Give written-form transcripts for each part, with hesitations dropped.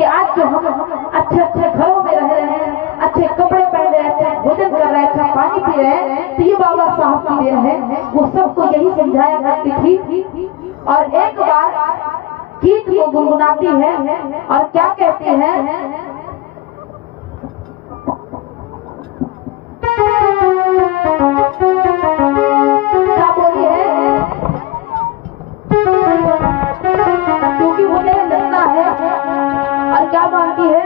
कि आज जो हम अच्छे अच्छे घरों में रह रहे हैं, अच्छे कपड़े पहन रहे हैं, अच्छा भोजन कर रहे हैं, अच्छा पानी पी रहे हैं, तो ये बाबा साहब की देन है। वो सबको यही समझाया करती थी। और एक बार गीत को गुनगुनाती है और क्या कहती है, क्या बोली है, क्योंकि वो मेरा लगता है और क्या मानती है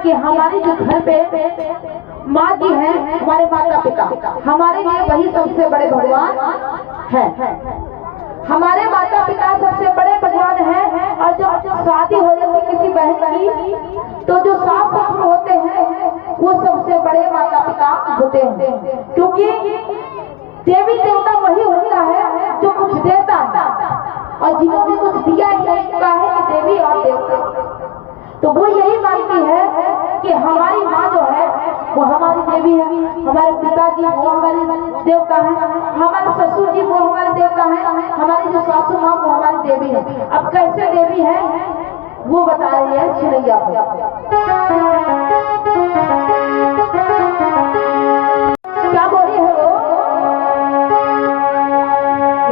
कि हमारे जो घर पे माँ जी हैं, हमारे माता पिता हमारे लिए वही सबसे बड़े भगवान है। हमारे माता पिता सबसे बड़े भगवान हैं। और जब शादी हो जाती किसी बहन की, तो जो सास ससुर होते हैं वो सबसे बड़े माता पिता होते हैं, क्योंकि देवी देवता वही होता है जो कुछ देता है, और जिन्होंने कुछ दिया ही नहीं चुका है कि देवी और देवता। तो वो यही मानती है कि हमारी माँ जो है वो हमारी देवी है, हमारे पिताजी वो हमारे देवता है, हमारे ससुर जी वो हमारे देवता है, हमारी जो सासू माँ वो हमारी देवी है। अब कैसे देवी है वो बता रही है, सुनिए आप। क्या बोली है वो,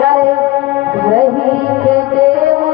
यारे रही के देव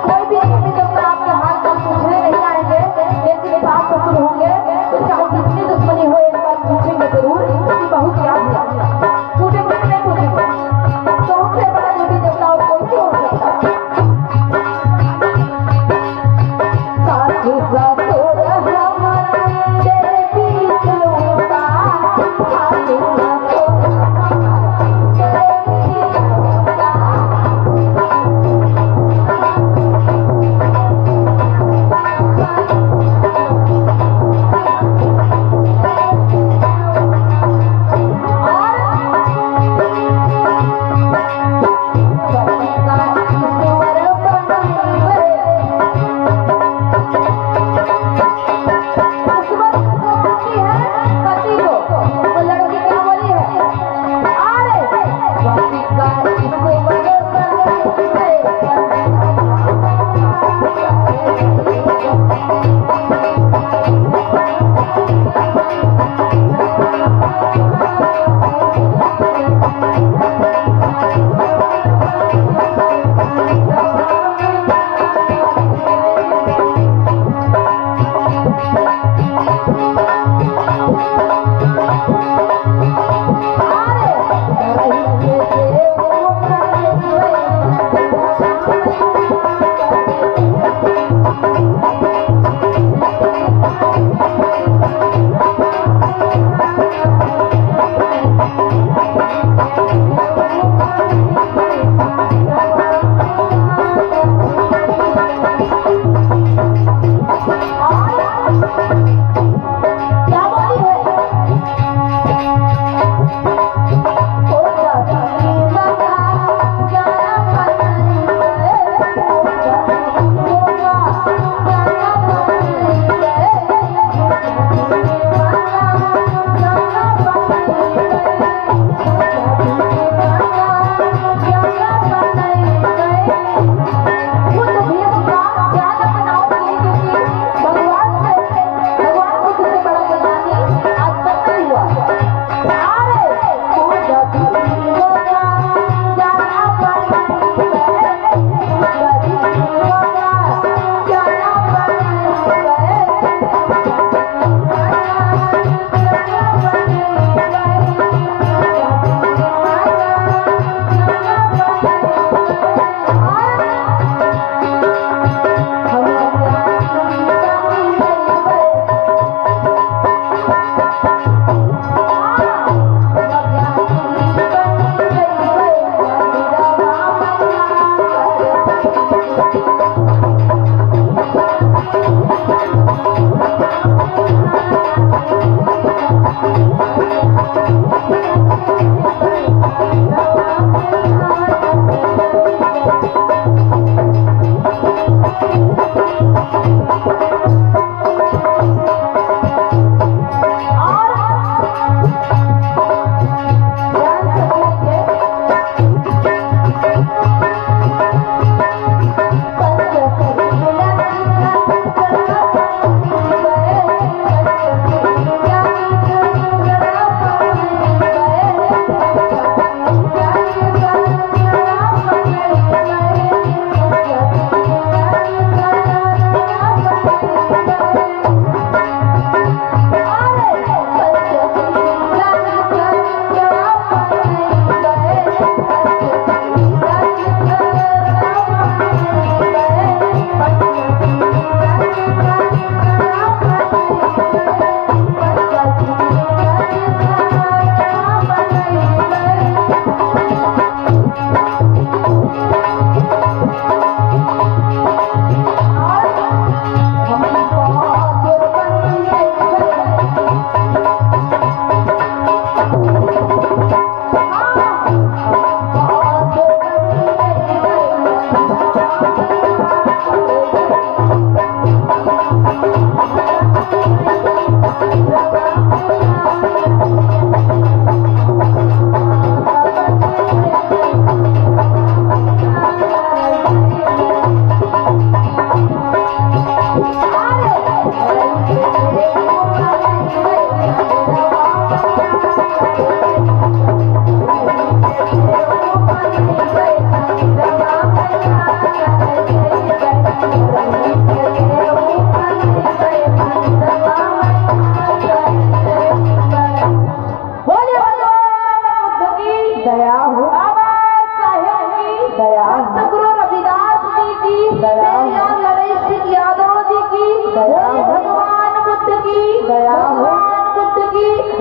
कोई भी देवी देवता आपके हाथ में पूछने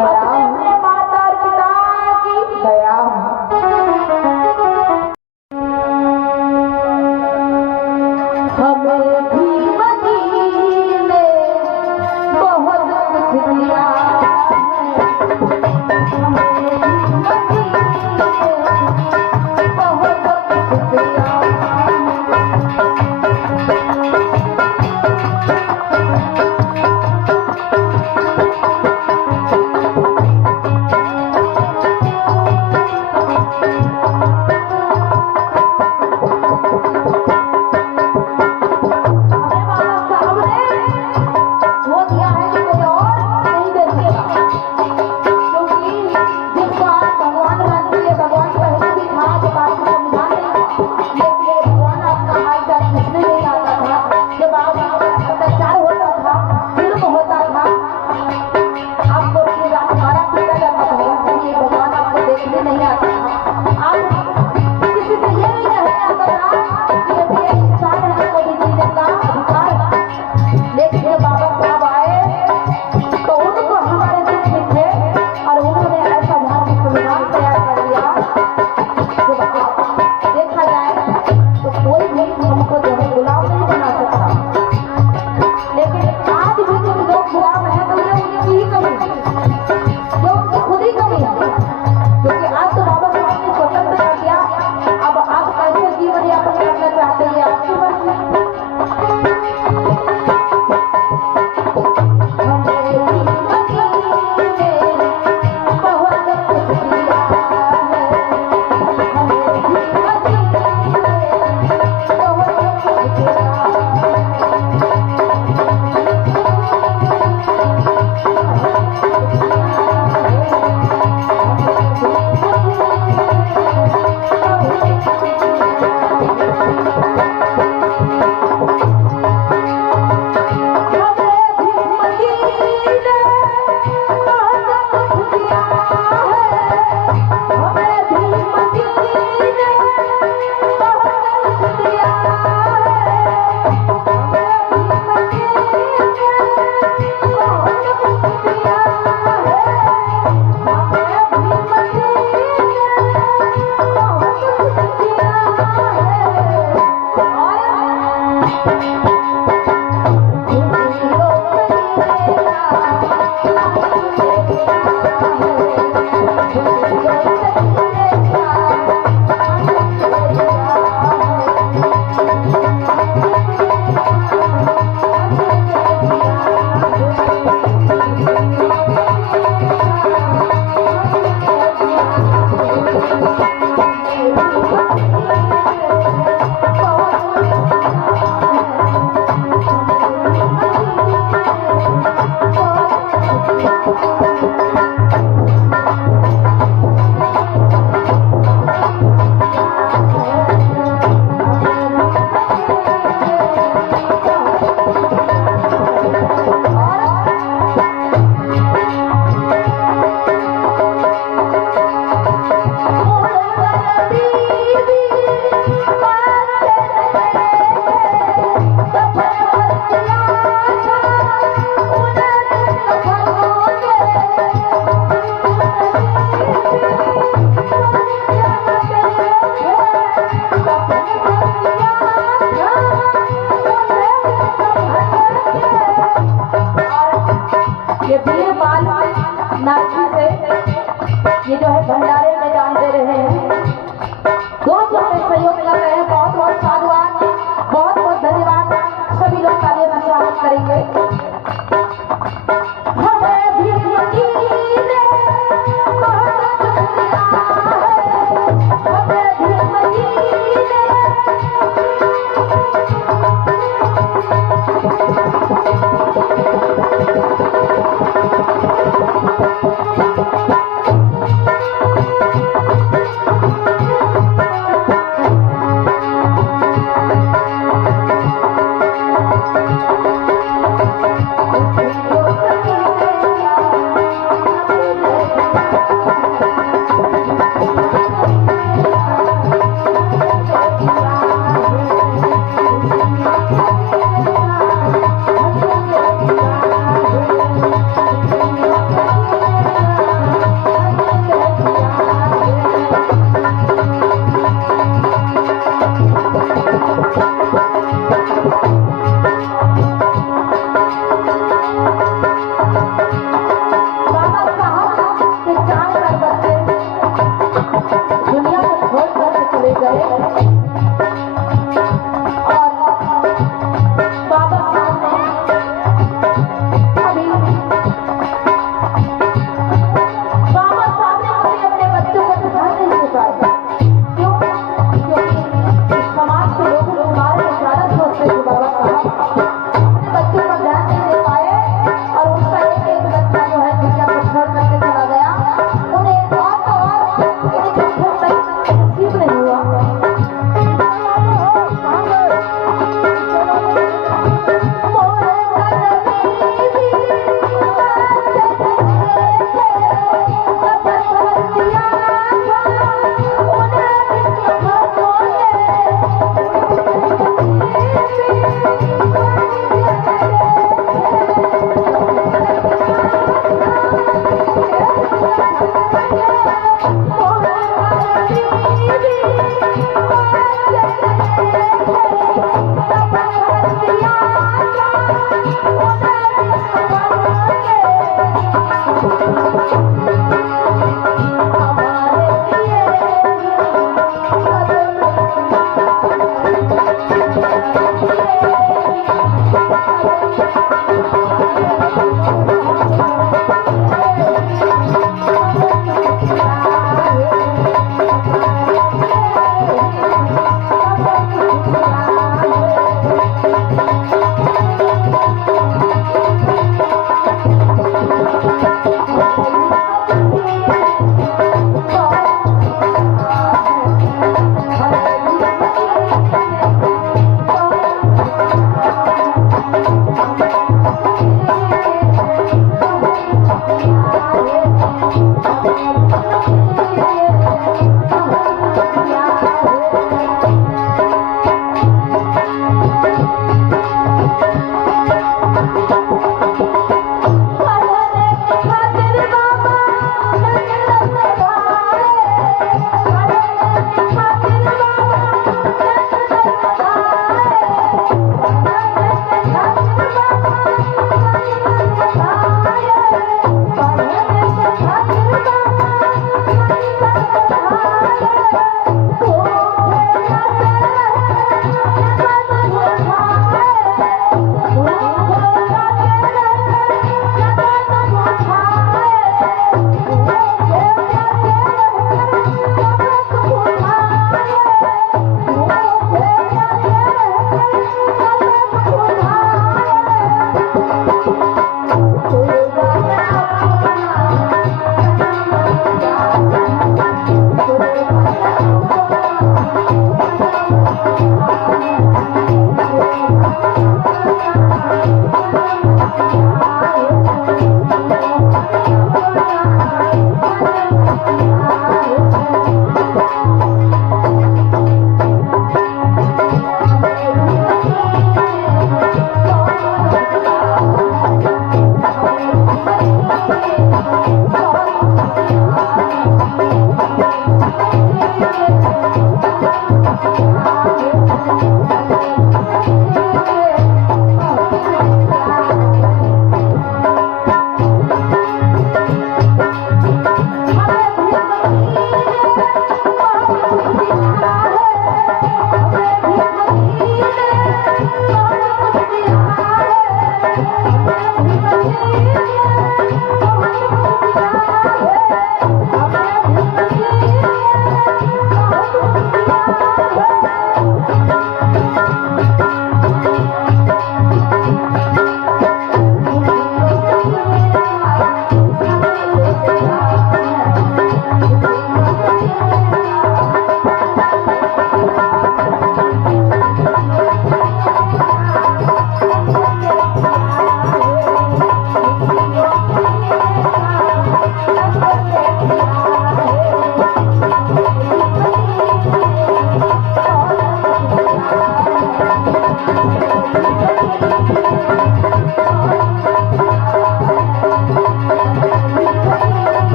अपने माता और पिता की दया हमें भी मदीने बहुत कुछ दिया दे रहे हैं, दोस्त हमें सहयोग कर रहे हैं। बहुत बहुत साधुवाद, बहुत बहुत धन्यवाद। सभी लोग तालियों का स्वागत करेंगे। हमें भी मदीने बहुत शुक्रिया है, हमें भी मदीने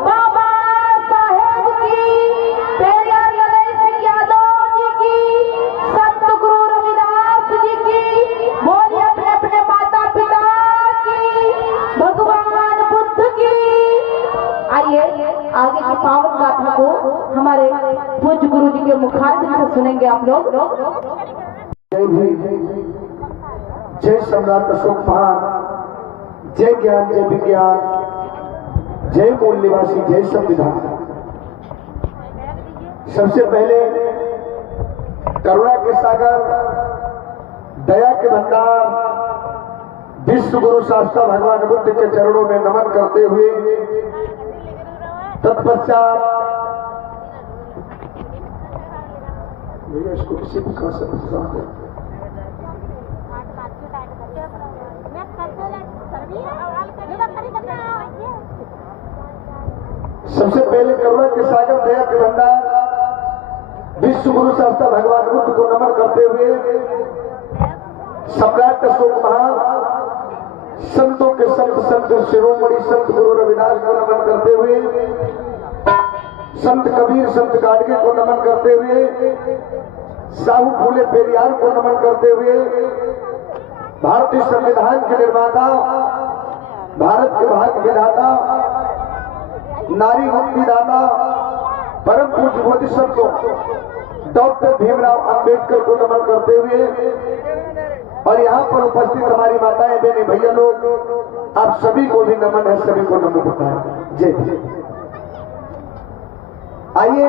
बाबा साहेब की, पेरियार नरेश सिंह यादव जी की, संत गुरु रविदास जी की, बोलिए अपने अपने माता पिता की, भगवान बुद्ध की। आइए आगे की पावन गाथा को हमारे पूज्य गुरु जी के मुखारबिंद से सुनेंगे आप लोग। जय सम्राट अशोक महान, जय ज्ञान, जय विज्ञान, जय मूल निवासी, जय संविधान। सबसे पहले करुणा के सागर, दया के भंडार, विश्व गुरु शास्त्रा भगवान बुद्ध के चरणों में नमन करते हुए तत्पश्चात इसको किसी भी खा सकता है। सबसे पहले करुणा के सागर, दया के भंडार, विश्व गुरु शास्त्रा भगवान बुद्ध को नमन करते हुए सम्राट अशोक महान, संतों के संत संत शिरोमणि संत गुरु रविदास को नमन करते हुए, संत कबीर संत गाडगे को नमन करते हुए, साहू फूले पेरियार को नमन करते हुए, भारतीय संविधान के निर्माता, भारत के भाग्य विधाता, नारी मुक्तिदाता, परम पूज्य बोधिसत्व डॉक्टर भीमराव अंबेडकर को नमन करते हुए, और यहाँ पर उपस्थित हमारी माताएं बहनें भैया लोग, आप सभी को भी नमन है, सभी को नमन होता है। जय। आइए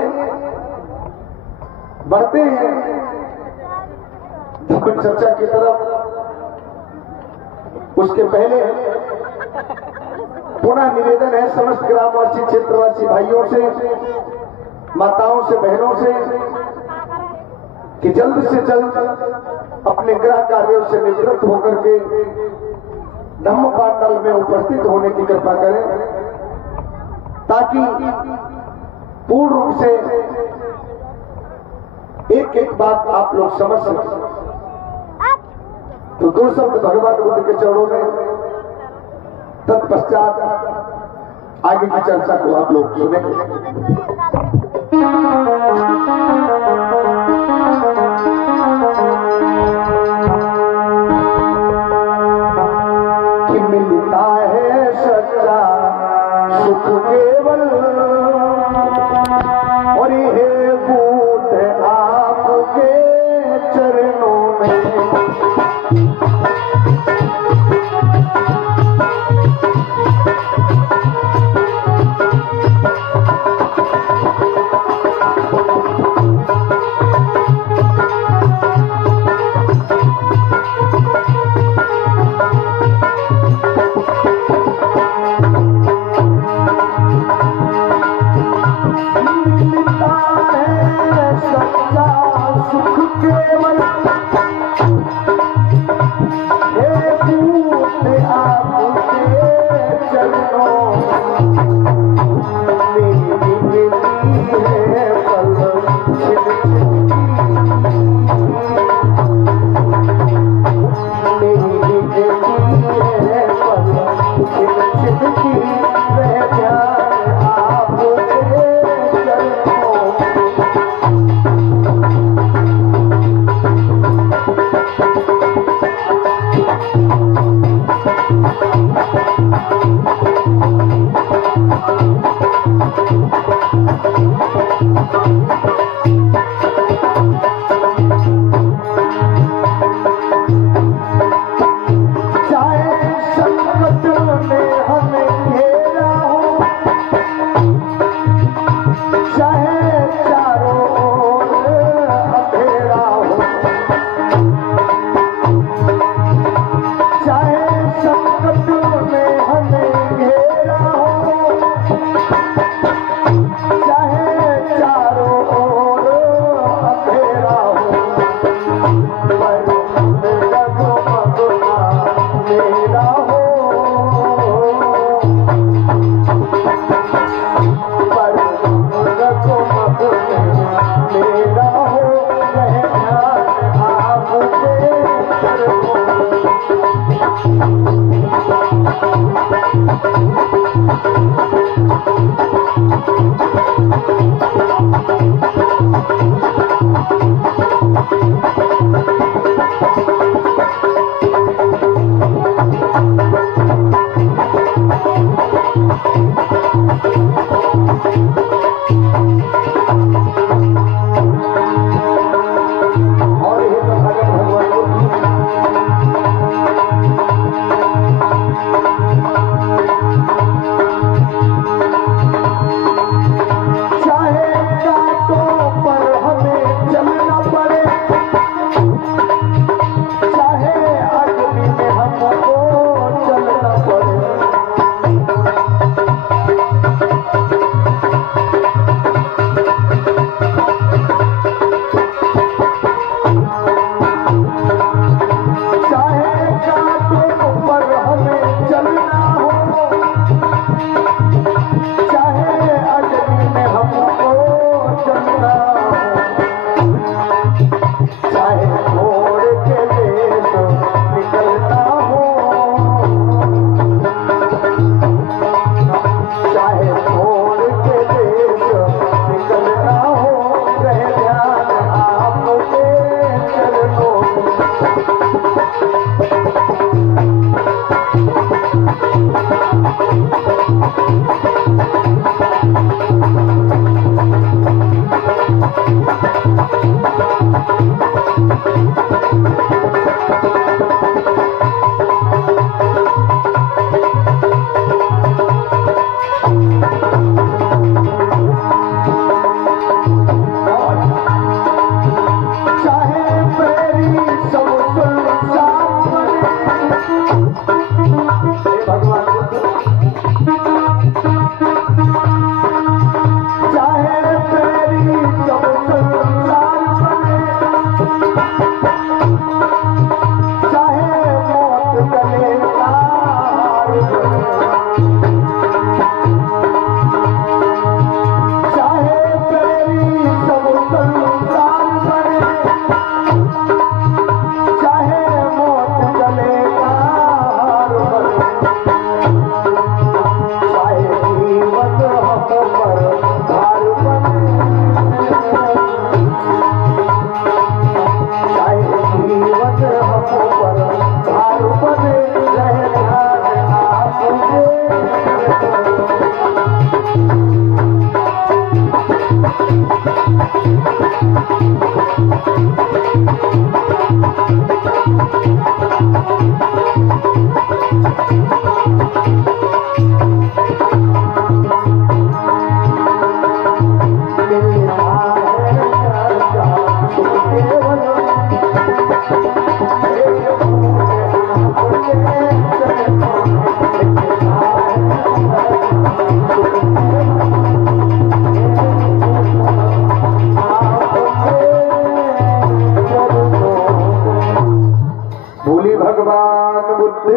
बढ़ते हैं धर्म चर्चा की तरफ। उसके पहले पुनः निवेदन है समस्त ग्रामवासी क्षेत्रवासी भाइयों से, माताओं से, बहनों से कि जल्द से जल्द अपने गृह कार्यों से निवृत्त होकर के धम्म पाठशाला में उपस्थित होने की कृपा करें, ताकि पूर्ण रूप से एक एक बात आप लोग समझ सकें। तो दो शब्द भगवान बुद्ध के चरणों में, तत्पश्चात आगे की चर्चा को आप लोग सुनेंगे। कि मिलता है सच्चा सुख केवल, और ये बूट आपके चरणों में। मिलता है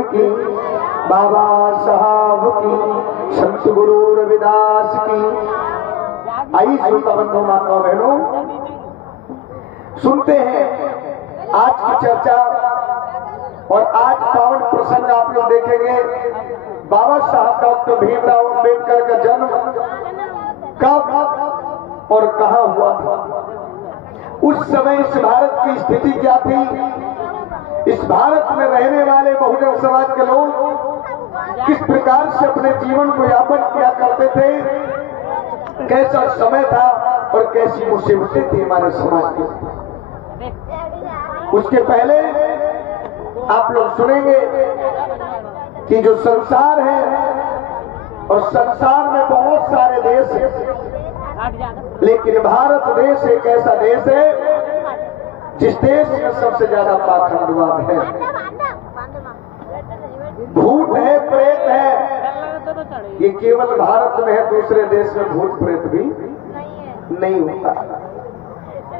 की, बाबा साहब की, संत गुरु रविदास की। आई श्रोता बंधु माताओं बहनों, सुनते हैं आज की चर्चा और आज पावन प्रसंग आप लोग देखेंगे। बाबा साहब डॉक्टर भीमराव अंबेडकर का जन्म कब और कहां हुआ था, उस समय इस भारत की स्थिति क्या थी, इस भारत में रहने वाले बहुजन समाज के लोग किस प्रकार से अपने जीवन को यापन किया करते थे, कैसा समय था और कैसी मुसीबतें थी हमारे समाज में। उसके पहले आप लोग सुनेंगे कि जो संसार है और संसार में बहुत सारे देश हैं, लेकिन भारत देश एक ऐसा देश है जिस देश में सबसे ज्यादा पाखंडवाद है, भूत है, प्रेत है। ये केवल भारत में है, दूसरे देश में भूत प्रेत भी नहीं होता।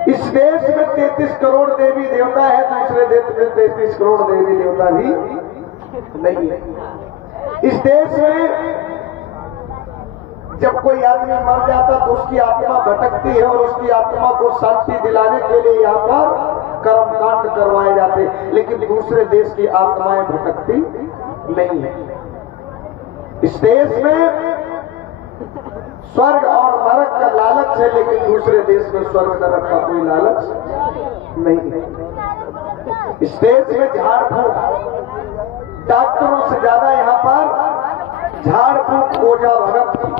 इस देश में 33 करोड़ देवी देवता है, दूसरे देश में 33 करोड़ देवी देवता भी नहीं है। इस देश में जब कोई आदमी मर जाता तो उसकी आत्मा भटकती है और उसकी आत्मा को शांति दिलाने के लिए यहाँ पर कर्मकांड करवाए जाते हैं, लेकिन दूसरे देश की आत्माएं भटकती नहीं है। इस देश में स्वर्ग और नरक का लालच है, लेकिन दूसरे देश में स्वर्ग नरक का कोई लालच नहीं है। इस देश में झाड़ फूक, डॉक्टरों से ज्यादा यहाँ पर झाड़ फूक ओझा भगत की।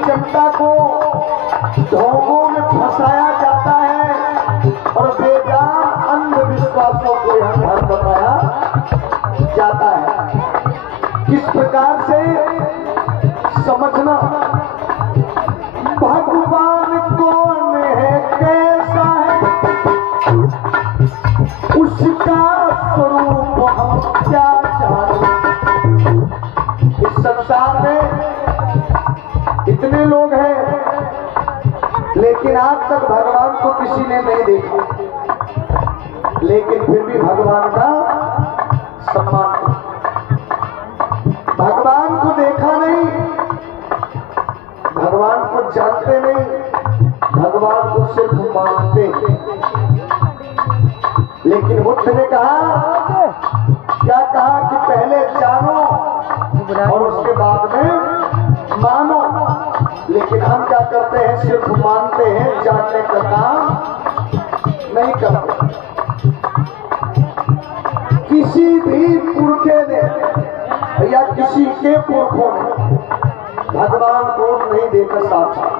जनता को ढोंगों में फंसाया जाता है और बेजान अंधविश्वासों को यह धर्म बताया जाता है। किस प्रकार से समझना, भगवान कौन है, कैसा है, उसका स्वरूप हम क्या जानते। इस संसार में इतने लोग हैं, लेकिन आज तक भगवान को किसी ने नहीं देखा, लेकिन फिर भी भगवान का सम्मान किया। भगवान को देखा नहीं, भगवान को जानते नहीं, भगवान को सिर्फ मानते हैं। लेकिन बुद्ध ने कहा, क्या कहा कि पहले जानो और उसके बाद में मानो। लेकिन हम क्या करते हैं, सिर्फ मानते हैं, जानने का काम नहीं करते। किसी भी पुरखे ने या किसी के पुरखों ने भगवान को नहीं देखा साक्षात,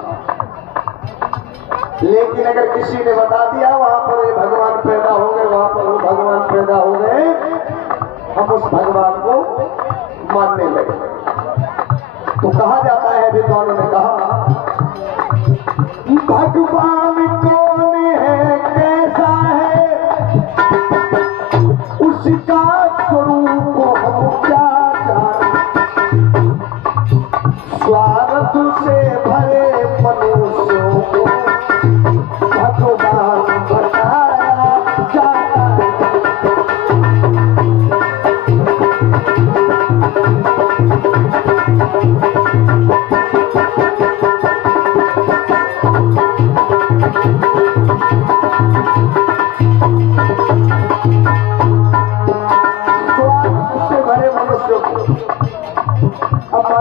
लेकिन अगर किसी ने बता दिया वहां पर ये भगवान पैदा हो गए, वहां पर वो भगवान पैदा हो गए, हम उस भगवान को मानने लगे। तो कहा जाता है, विद्वानों ने कहा, भगवान कौन है, कैसा है, उसका स्वरूप हम क्या जाने। स्वार्थ से भरे मनुष्यों को भगवान बताया जाता है।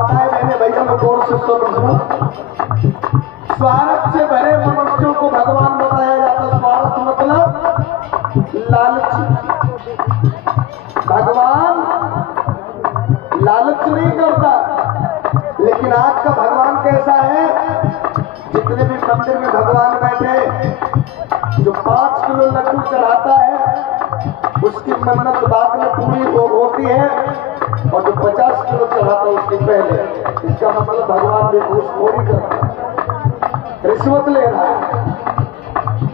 आता है मैंने भैया मैं गौर से सुनो। स्वार्थ से भरे मनुष्यों को भगवान बताया जाता। स्वार्थ मतलब लालच। भगवान लालच नहीं करता, लेकिन आज का भगवान कैसा है? जितने भी मंदिर में भगवान बैठे, जो 5 किलो लड्डू चढ़ाता है उसकी मन्नत बाद में पूरी होती है, और जो 50 किलो चढ़ाता है उसकी पहले। इसका मतलब भगवान भी घूसखोरी करता है, रिश्वत ले रहा है।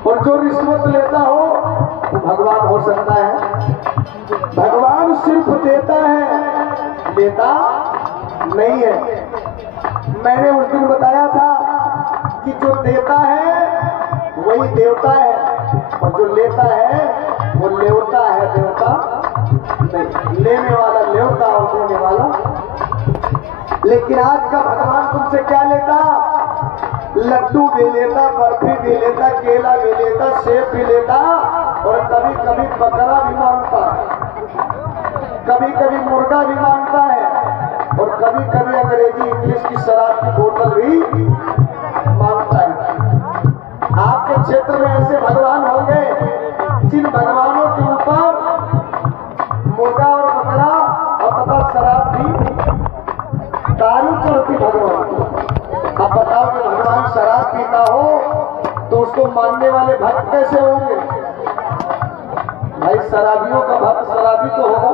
और जो रिश्वत लेता हो वो भगवान हो सकता है? भगवान सिर्फ देता है, लेता नहीं है। मैंने उस दिन बताया था कि जो देता है वही देवता है, और जो लेता है वो लेवता है, देवता नहीं। लेने वाला लेवता और देने वाला। लेकिन आज का भगवान तुमसे क्या लेता? लड्डू भी लेता, बर्फी भी लेता, केला भी लेता, सेब भी लेता, और कभी कभी बकरा भी मांगता है, कभी कभी मुर्गा भी मांगता है, और कभी कभी अंग्रेजी इंग्लिश की शराब की बोतल भी मांगता है। आपके क्षेत्र में ऐसे भगवान होंगे जिन भगवानों के ऊपर मुर्गा और बकरा और तथा शराब भी दारू चढ़ती भगवान को। अब बताओ कि भगवान शराब पीता हो तो उसको मानने वाले भक्त कैसे होंगे? भाई शराबियों का भक्त शराबी तो होगा।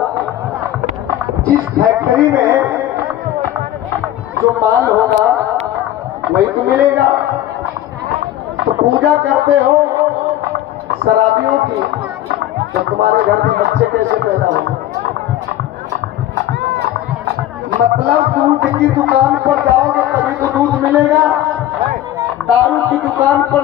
जिस फैक्ट्री में जो माल होगा वही तो मिलेगा। तो पूजा करते हो शराबियों की, तो तुम्हारे घर में बच्चे कैसे पैदा होंगे? मतलब दूध की दुकान पर जाओगे तभी तो दूध मिलेगा, दारू की दुकान पर